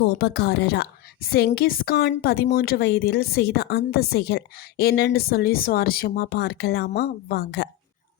கோபக்காரரா? செங்கிஸ்கான் 13 வயதில் செய்த அந்த செயல் என்னன்னு சொல்லி சுவாரஸ்யமாக பார்க்கலாமா? வாங்க.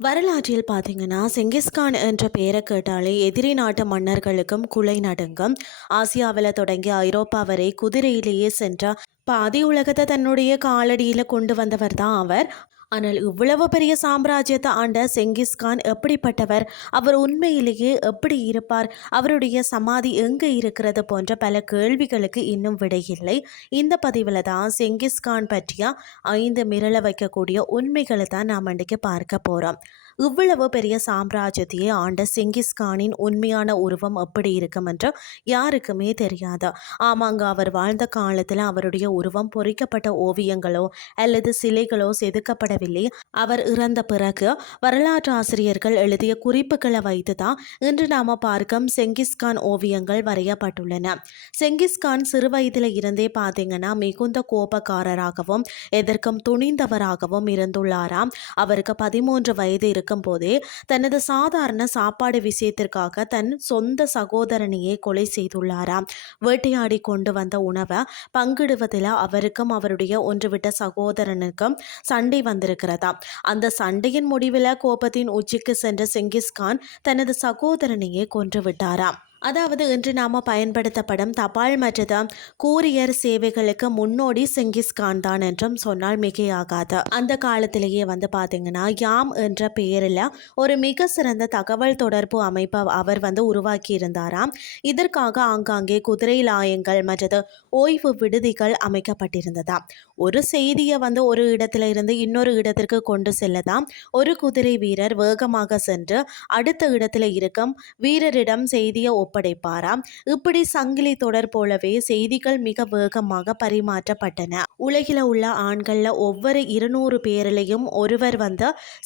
வரலாற்றில் பார்த்தீங்கன்னா, செங்கிஸ்கான் என்ற பெயரை கேட்டாலே எதிரி நாட்டு மன்னர்களுக்கும் குலை நடுங்கும். ஆசியாவில் தொடங்கி ஐரோப்பா வரை குதிரையிலேயே சென்ற பாதி உலகத்தை தன்னுடைய காலடியில் கொண்டு வந்தவர் தான் அவர். ஆனால் இவ்வளவு பெரிய சாம்ராஜ்யத்தை ஆண்ட செங்கிஸ்கான் எப்படிப்பட்டவர்? அவர் உண்மையிலேயே எப்படி இருப்பார்? அவருடைய சமாதி எங்கே இருக்கிறது? போன்ற பல கேள்விகளுக்கு இன்னும் விடையில்லை. இந்த பதிவில் தான் செங்கிஸ்கான் பற்றிய 5 மிரள வைக்கக்கூடிய உண்மைகளை தான் நாம் இன்றைக்கு பார்க்க போகிறோம். இவ்வளவு பெரிய சாம்ராஜ்யத்தையே ஆண்ட செங்கிஸ்கானின் உண்மையான உருவம் எப்படி இருக்கும் என்று யாருக்குமே தெரியாது. ஆமாங்க, அவர் வாழ்ந்த காலத்தில் அவருடைய உருவம் பொறிக்கப்பட்ட ஓவியங்களோ அல்லது சிலைகளோ செதுக்கப்படவில்லை. அவர் இறந்த பிறகு வரலாற்று ஆசிரியர்கள் எழுதிய குறிப்புகளை வைத்து தான் இன்று நாம பார்க்கும் செங்கிஸ்கான் ஓவியங்கள் வரையப்பட்டுள்ளன. செங்கிஸ்கான் சிறு வயதில் இருந்தே பார்த்தீங்கன்னா மிகுந்த கோபக்காரராகவும் எதற்கும் துணிந்தவராகவும் இருந்துள்ளாராம். அவருக்கு 13 வயது இருக்கும் போதே தனது சாதாரண சாப்பாடு விஷயத்திற்காக தன் சொந்த சகோதரனையே கொலை செய்துள்ளாராம். வேட்டையாடி கொண்டு வந்த உணவை பங்கிடுவதில் அவருக்கும் அவருடைய ஒன்றுவிட்ட சகோதரனுக்கும் சண்டை வந்திருக்கிறதா. அந்த சண்டையின் முடிவில் கோபத்தின் உச்சிக்கு சென்ற செங்கிஸ்கான் தனது சகோதரனையே கொன்று விட்டாராம். அதாவது இன்று நாம் பயன்படுத்தப்படும் தபால் மற்றது கூரியர் சேவைகளுக்கு முன்னோடி செங்கிஸ்கான் தான் என்றும் சொன்னால் மிகையாகாது. அந்த காலத்திலேயே பார்த்தீங்கன்னா யாம் என்ற பெயரில் ஒரு மிக சிறந்த தகவல் தொடர்பு அமைப்பை அவர் உருவாக்கி இருந்தாராம். இதற்காக ஆங்காங்கே குதிரை லாயங்கள் மற்றது ஓய்வு விடுதிகள் அமைக்கப்பட்டிருந்ததாம். ஒரு செய்தியை ஒரு இடத்துல இருந்து இன்னொரு இடத்திற்கு கொண்டு செல்லதாம் ஒரு குதிரை வீரர் வேகமாக சென்று அடுத்த இடத்துல இருக்கும் வீரரிடம் செய்தியை ஒப்படைப்பாராம். இப்படி சங்கிலி தொடர் போலவே செய்திகள் மிக வேகமாக பரிமாற்றப்பட்டன. உலகில் உள்ள ஆண்கள்ல ஒவ்வொரு 200 பேரிலையும் ஒருவர்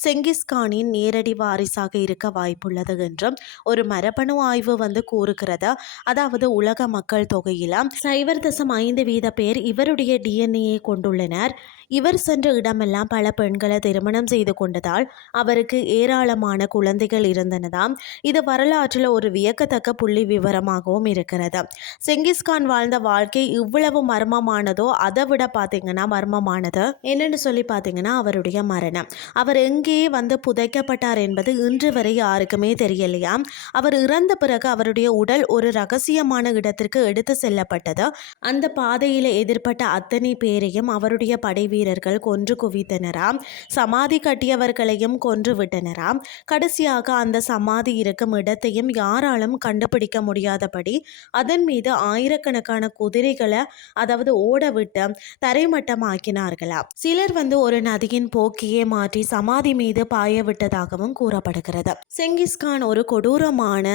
செங்கிஸ்கானின் நேரடி வாரிசாக இருக்க வாய்ப்புள்ளது என்றும் ஒரு மரபணு ஆய்வு கூறுகிறது. அதாவது உலக மக்கள் தொகையில 0.5% பேர் இவருடைய டிஎன்ஏ கொண்டுள்ளனர். இவர் சென்ற இடமெல்லாம் பல பெண்களை திருமணம் செய்து கொண்டதால் அவருக்கு ஏராளமான குழந்தைகள் இருந்தனதாம். இது வரலாற்றில் ஒரு வியக்கத்தக்க புள்ளி விவரமாகவும் இருக்கிறது. செங்கிஸ்கான் வாழ்ந்த வாழ்க்கை இவ்வளவு மர்மமானதோ அதை விட பார்த்தீங்கன்னா மர்மமானது என்னன்னு சொல்லி பார்த்தீங்கன்னா அவருடைய மரணம். அவர் எங்கே புதைக்கப்பட்டார் என்பது இன்று வரை யாருக்குமே தெரியலையா. அவர் இறந்த பிறகு அவருடைய உடல் ஒரு ரகசியமான இடத்திற்கு எடுத்து செல்லப்பட்டது. அந்த பாதையில் எதிர்பட்ட அத்தனை பேரையும் அவருடைய படை வீரர்கள் கொன்று குவித்தனராம். சமாதி கட்டியவர்களையும் கொன்று விட்டனராம். கடைசியாக அந்த சமாதி இருக்கும் இடத்தையும் யாராலும் கண்டுபிடிக்க முடியாதபடி அதன் மீது ஆயிரக்கணக்கான குதிரைகளை ஓட விட்டு தரைமட்டமாக்கினார்களாம். சிலர் ஒரு நதியின் போக்கையே மாற்றி சமாதி மீது பாய விட்டதாகவும் கூறப்படுகிறது. செங்கிஸ்கான் ஒரு கொடூரமான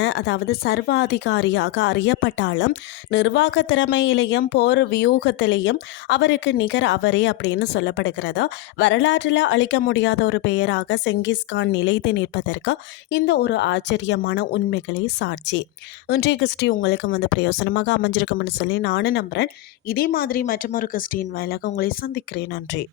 சர்வாதிகாரியாக அறியப்பட்டாலும் நிர்வாக திறமையிலையும் போர் வியூகத்திலையும் அவருக்கு நிகர் அவரே அப்படின்னு சொல்லப்படுகிறது. வரலாற்றில் அழிக்க முடியாத ஒரு பெயராக செங்கிஸ்கான் நிலைத்து நிற்பதற்கு இந்த ஒரு ஆச்சரியமான உண்மைகளை சாட்சி. இன்றைய கிறிஸ்டி உங்களுக்கு பிரயோசனமாக அமைஞ்சிருக்கும்னு சொல்லி நானும் நம்புகிறேன். இதே மாதிரி மற்றொரு கிறிஸ்டியின் வாயிலாக உங்களை சந்திக்கிறேன். நன்றி.